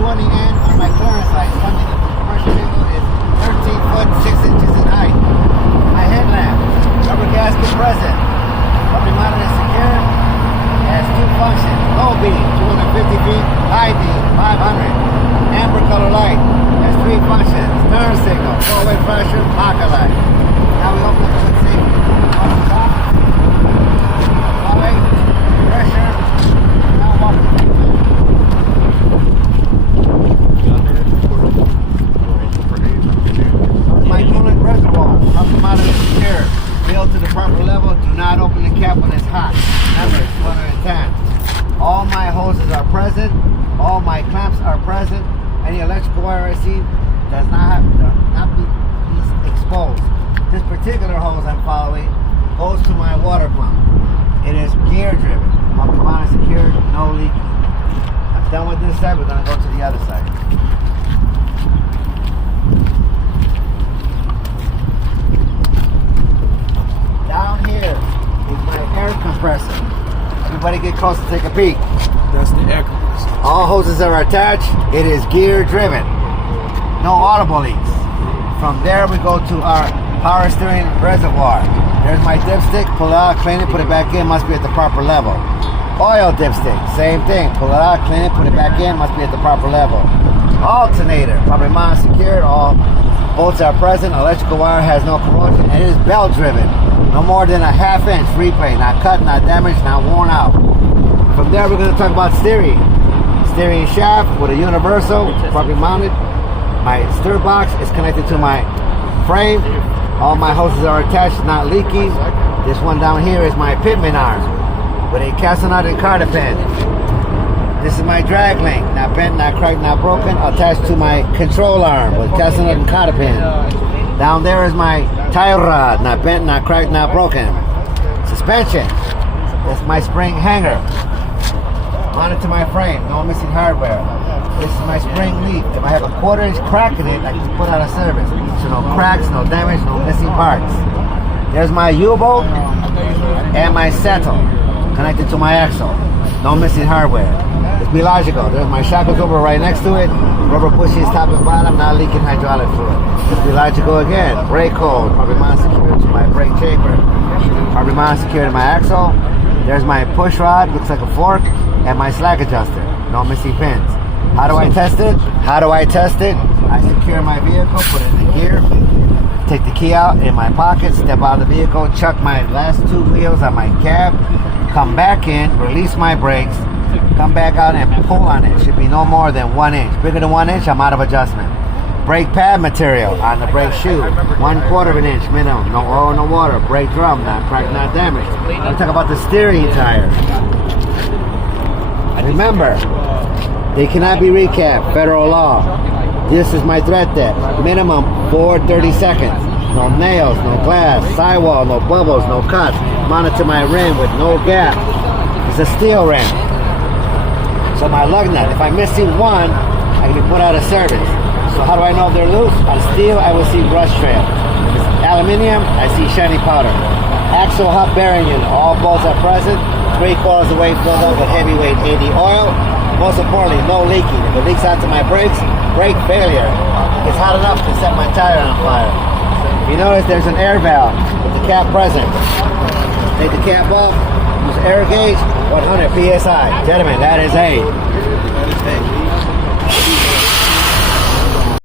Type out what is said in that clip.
220 N on my clearance light. Something that the commercial vehicle is 13 foot 6 inches in height. My headlamp, rubber gasket present, properly mounted and secure. Has two functions: low beam 250 feet, high beam 500. Amber color light has three functions: turn signal, four-way flasher, pocket light. Now we open up the safety on the top. Four-way pressure. Now walk the my coolant reservoir, properly mounted and secure. Filled to the proper level. Do not open the cap when it's hot. Remember, it's 110. All my hoses are present. All my clamps are present. Any electrical wire I see does not be exposed. This particular hose I'm following goes to my water pump. It is gear driven. Properly mounted and secured. No leaking. I'm done with this side. We're going to go to the other side. Down here is my air compressor. Everybody get close to take a peek. That's the air compressor. All hoses are attached. It is gear driven. No audible leaks. From there we go to our power steering reservoir. There's my dipstick. Pull it out, clean it, put it back in. Must be at the proper level. Oil dipstick. Same thing. Pull it out, clean it, put it back in. Must be at the proper level. Alternator. Properly mounted, secured. All bolts are present. Electrical wire has no corrosion. And it is belt driven. No more than a half-inch replay. Not cut, not damaged, not worn out. From there, we're going to talk about steering. Steering shaft with a universal, properly mounted. My stir box is connected to my frame. All my hoses are attached, not leaking. This one down here is my pitman arm with a Casanat and Carter pin. This is my drag link, not bent, not cracked, not broken, attached to my control arm with Casanat and Carter pin. Down there is my tie rod, not bent, not cracked, not broken. Suspension. That's my spring hanger. Mounted to my frame, no missing hardware. This is my spring leaf. If I have a quarter-inch crack in it, I can put out of service. So no cracks, no damage, no missing parts. There's my U-bolt and my settle connected to my axle. No missing hardware. It's Biological. There's my shock absorber right next to it. Rubber bushes top and bottom, not leaking hydraulic fluid. It's Biological again. Brake hold, probably mounted secure to my brake chamber. Probably mounted secure to my axle. There's my push rod, looks like a fork, and my slack adjuster. No missing pins. How do I test it? I secure my vehicle, put it in gear, take the key out in my pocket, step out of the vehicle, chuck my last two wheels on my cab, come back in, release my brakes, come back out and pull on it. Should be no more than 1 inch. Bigger than 1 inch, I'm out of adjustment. Brake pad material on the brake shoe, 1/4 of an inch minimum. No oil, no water. Brake drum, not cracked, not damaged. I'm talking about the steering tire. Remember, they cannot be recapped. Federal law. This is my thread depth. Minimum 430 seconds. No nails, no glass, sidewall, no bubbles, no cuts. Mounted to my rim with no gap. It's a steel rim. So my lug nut, if I'm missing one, I can be put out of service. So how do I know if they're loose? On steel, I will see rust trail. If it's aluminium, I see shiny powder. Axle hub bearing unit, all bolts are present. 3/4 of the way filled up with heavyweight 80 oil. Most importantly, no leaking. If it leaks onto my brakes, brake failure. It's hot enough to set my tire on fire. You notice there's an air valve with the cap present. Take the cap off, use air gauge, 100 PSI. Gentlemen, that is A.